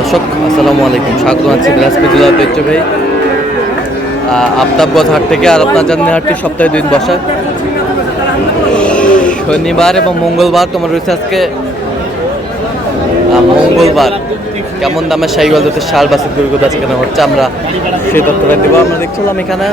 দর্শক আসসালামু আলাইকুম, স্বাগত আছি দিনাজপুর জেলার ঐতিহ্যবাহী আফতাবগঞ্জ হাট থেকে। আর আপনার জানেন হাটটি সপ্তাহে 2 দিন বসে, শনিবার এবং মঙ্গলবার। তোমার রয়েছে আজকে মঙ্গলবার। কেমন দামে শাহিওয়াল জাতের ষাঁড় বাছুর গরু আছে কেন হচ্ছে, আমরা সেই তথ্যটা দেবো। আমরা দেখছিলাম এখানে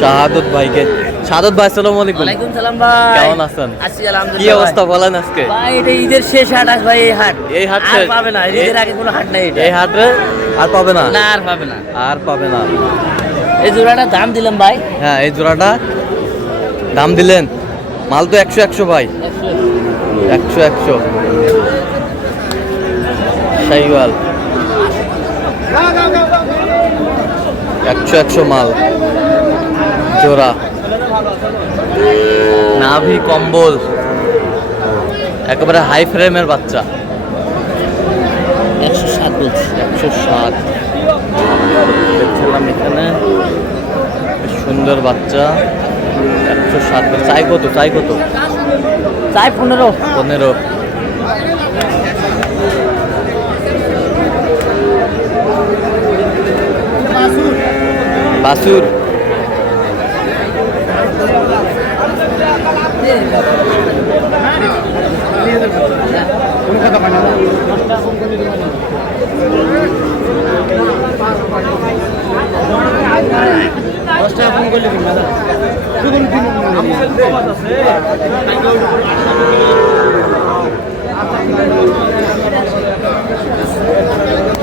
শাহাদত ভাইকে। শাহাদত ভাই আসসালামু আলাইকুম। ওয়ালাইকুম সালাম ভাই, কেমন আছেন? আছি আলহামদুলিল্লাহ। কি অবস্থা বলেন আজকে? ভাই এটা ঈদের শেষ হাট আজ ভাই, এই হাট আর পাবে না, ঈদের আগে কোনো হাট নাই এটা। এই হাটে আর পাবে না, না আর পাবে না, আর পাবে না। এই জোড়াটা দাম দিলাম ভাই। হ্যাঁ, এই জোড়াটা দাম দিলেন। মাল তো 100 ভাই, 100 শাহিওয়াল 100 মাল জোড়া। নাভি কম্বল একেবারে হাই ফ্রেমের বাচ্চা। 107 বলছি। 107 দেখছিলাম এখানে, সুন্দর বাচ্চা। 107 চাই কত? চাই 15। বাছুর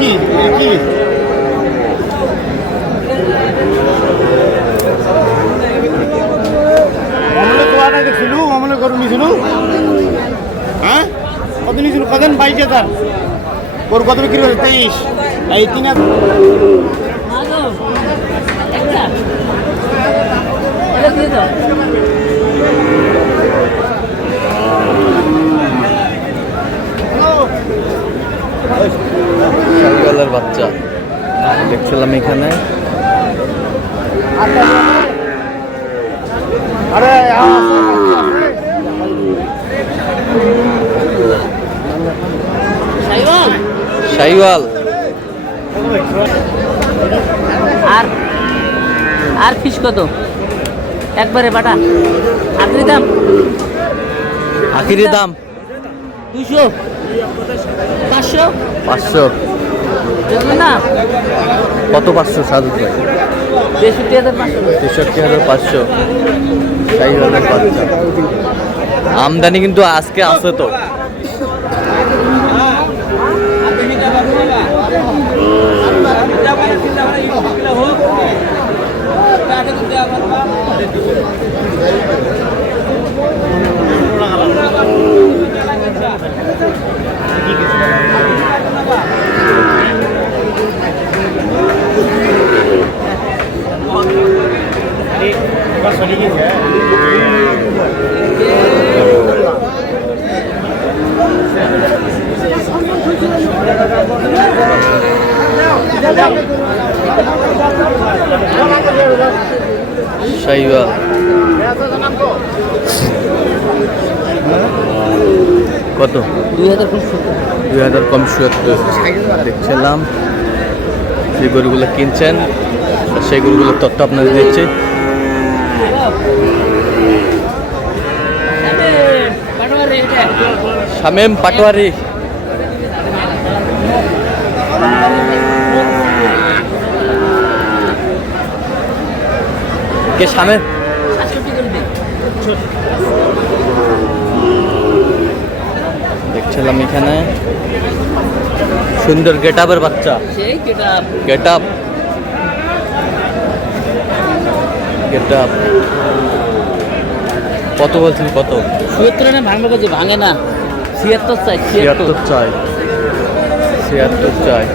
কি ছিল অমলে গরু নিয়েছিল। হ্যাঁ, কত নিয়েছিল? কদিন 22,000 গরু কত বিক্রি করে? 23। এই 3,000 শাহিওয়ালের বাচ্চা দেখছিলাম এখানে। আরে শাহিওয়াল আর ফিস কত? একবারে বাটা আখরি দাম। আখিরি দাম 200 500 500। দেখবেন না? কত 500? সাধু ভাই 63,500। 63,500 শাহিওয়ালের বাচ্চা। আমদানি কিন্তু আজকে আছে তো। শাহিওয়াল কত? 2000 কম 70। দেখছিলাম যে গরুগুলো কিনছেন, সেই গরুগুলোর তথ্য আপনাদের দিচ্ছি। শামেম পাটোয়ারি কে? শামেম দেখছিলাম এখানে, সুন্দর গেট আপের বাচ্চা। গেট আপ কত বলছেন? কত? 70 না ভাঙবে কাজে ভাঙে না। 76 চাই। 76 চাই।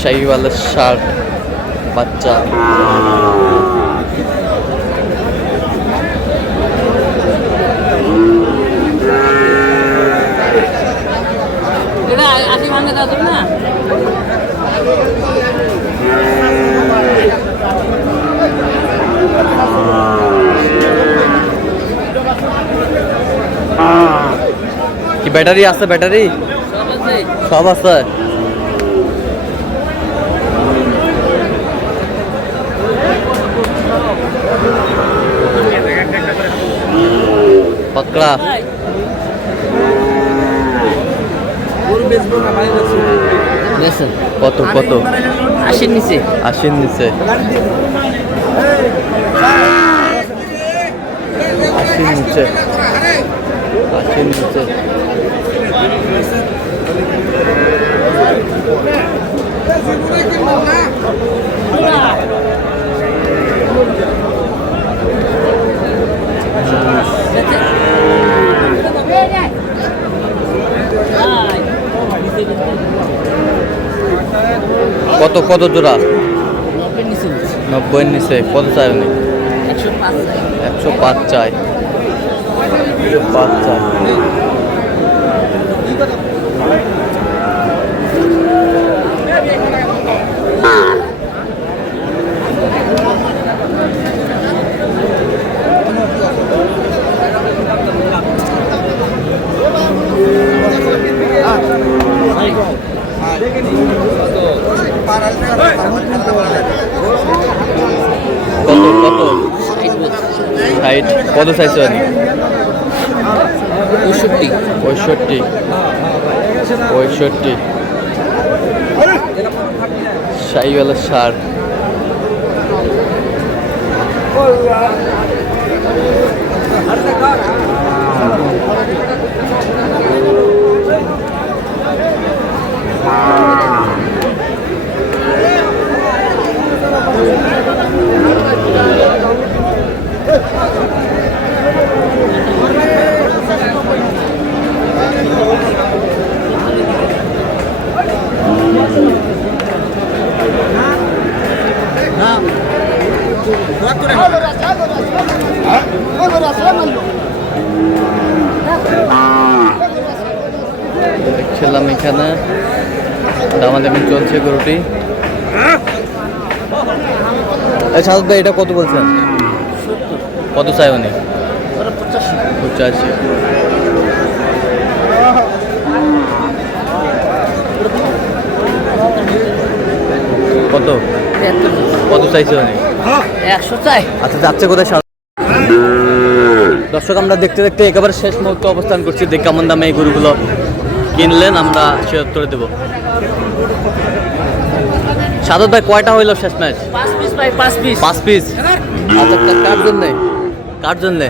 শাহিওয়ালের ষাঁড় বাচ্চা। এটা আসি ভাঙে দাও না। কি ব্যাটারি আছে? ব্যাটারি সব আছে। পাকড়া কত কত? 80 নিচে। 80 নিচে। 80 নিচে। 80 নিচে। কত কত জোড়া? 90 নিচে। কত চাই উনি? 105 চাই। 105 চাই। কত কত? 60। কত চাইছো উনি? 65। 65। 65। শাহিওয়ালা সার। দেখছিলাম এখানে দামাদামি চলছে গরুটি। সাদত ভাই এটা কত বলছেন? কত চাই উনি? 85। কত কত চাইছে উনি? 100 চাই। আচ্ছা যাচ্ছে কোথায়? দর্শক আমরা দেখতে দেখতে একেবারে শেষ মুহূর্তে অবস্থান করছি। দেখ কেমন দামে এই গরুগুলো কিনলেন আমরা সে উত্তরে দেবো। সাদত ভাই কয়টা হইল শেষ ম্যাচ? 5 পিস ভাই, 5 পিস। 5 পিস। আচ্ছা কার জন্যে? কার জন্যে?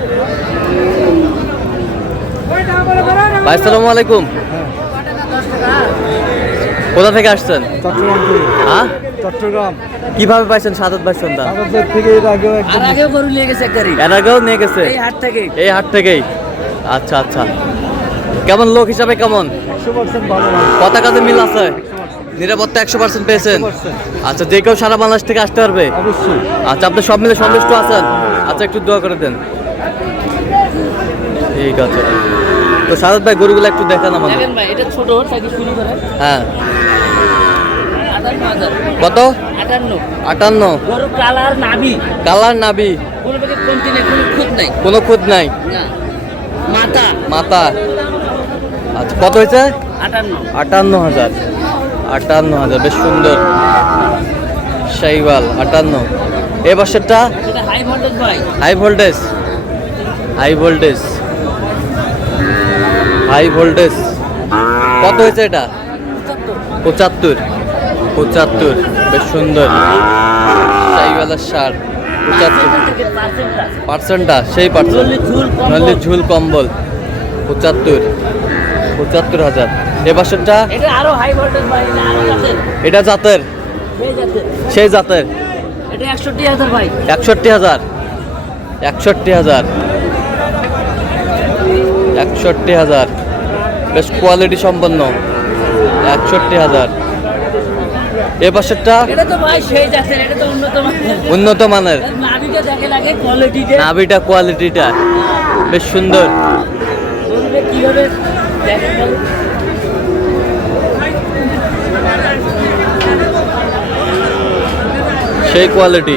ভাই আসসালামু আলাইকুম। কোথা থেকে আসছেন? হ্যাঁ চট্টগ্রাম। কিভাবে পাইছেন সাদত ভাই সন্ধান? থেকে এর আগেও আর আগেও গরু নিয়ে গেছে এক গাড়ি। এর আগেও নিয়ে গেছে এই হাট থেকে। এই হাট থেকেই। আচ্ছা আচ্ছা কেমন লোক হিসাবে কেমন? 100% ভালো। কথা কাজে মিল আছে? নিরাপত্তা 100% পেয়েছেন? আচ্ছা যে কেউ সারা বাংলাদেশ থেকে আসতে পারবে? অবশ্যই। আচ্ছা আপনি সব মিলে সন্তুষ্ট আছেন? আচ্ছা একটু দোয়া করে দেন। ঠিক আছে তো সাদত ভাই গরুগুলো একটু দেখান আমাদের। দেখেন ভাই এটা ছোট থেকে শুরু করে হ্যাঁ 58,000। কত? 58। 58। গরু কালার নাভি। কালার নাভি। কোনো থেকে কমতি নেই, কোনো খুঁত নাই। কোনো খুঁত নাই। না। মাথা। মাথা। আচ্ছা কত হয়েছে? 58। 58,000। 58,000 বেশ সুন্দর শাহিওয়াল। 58। এই বছরটা এটা হাই ভোল্টেজ ভাই। High voltage. High voltage. High voltage. কত হয়েছে এটা? 75। 75 বেশ সুন্দর শাহিওয়ালের সার। 75 পার্সেন্টটা সেই পার্সেন্ট নল্লি ঝুল কম্বল। 75। 75,000। এ বছরটা এটা আরো হাই ভোল্টেজ ভাই, এটা আরো জাতের। এটা জাতের সেই জাতের। সেই জাতের। এটা 61,000 ভাই। 61,000। 61,000। 61,000 বেশ কোয়ালিটি সম্পন্ন। 61,000। এ পাশেরটা এটা তো ভাই সেই জাতের, এটা তো উন্নত মানের। উন্নত মানের। নাভিটা দেখে লাগে কোয়ালিটিতে। নাভিটা কোয়ালিটিটা বেশ সুন্দর। গরুটা কিভাবে দেখেন বলো? সেই কোয়ালিটি।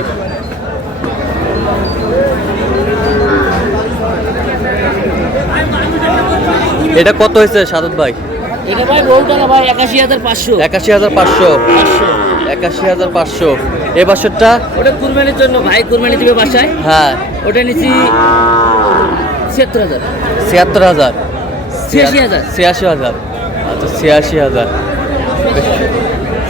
এটা কত হয়েছে সাদত ভাই? এটা ভাই বহু টাকা ভাই, 81,500। 81,500। 81,500। এই বাছুরটা? ওটা কুরবানির জন্য ভাই, কুরবানি দিবে বাসায়। হ্যাঁ, ওটা নিচ্ছি 76,000। 76,000। 86,000। 86,000। আচ্ছা, 86,000।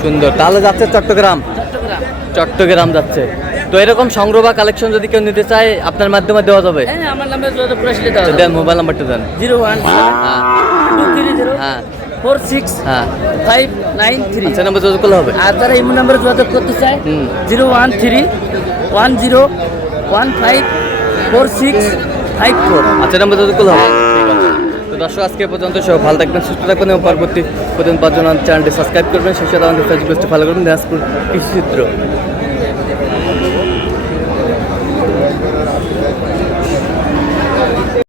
সুন্দর। তাহলে যাচ্ছে চট্টগ্রাম? চট্টগ্রাম। চট্টগ্রাম যাচ্ছে। তো এরকম সংগ্রহ বা কালেকশন যদি কেউ নিতে চায় আপনার মাধ্যমে দেওয়া যাবে? হ্যাঁ, আমার নাম্বার যোগাযোগ করে আসলে দেওয়া দেন, মোবাইল নাম্বারটা দেন। 01-230 হ্যাঁ 46 হ্যাঁ 593। আচ্ছা, নাম্বার যোগাযোগ করলে হবে। আর যারা ইমো নাম্বারে যোগাযোগ করতে চায় 01310154654। আচ্ছা, নাম্বার যোগাযোগ করলে হবে। ঠিক আছে। তো দর্শক, আজকে এ পর্যন্ত সব ভালো থাকবেন, সুস্থ থাকবেন এবং পরবর্তী পর্যন্ত চ্যানেলটি সাবস্ক্রাইব করবেন। সেই সাথে আমাদের ফেসবুক পেজটি ফলো করবেন, দিনাজপুর কৃষি চিত্র।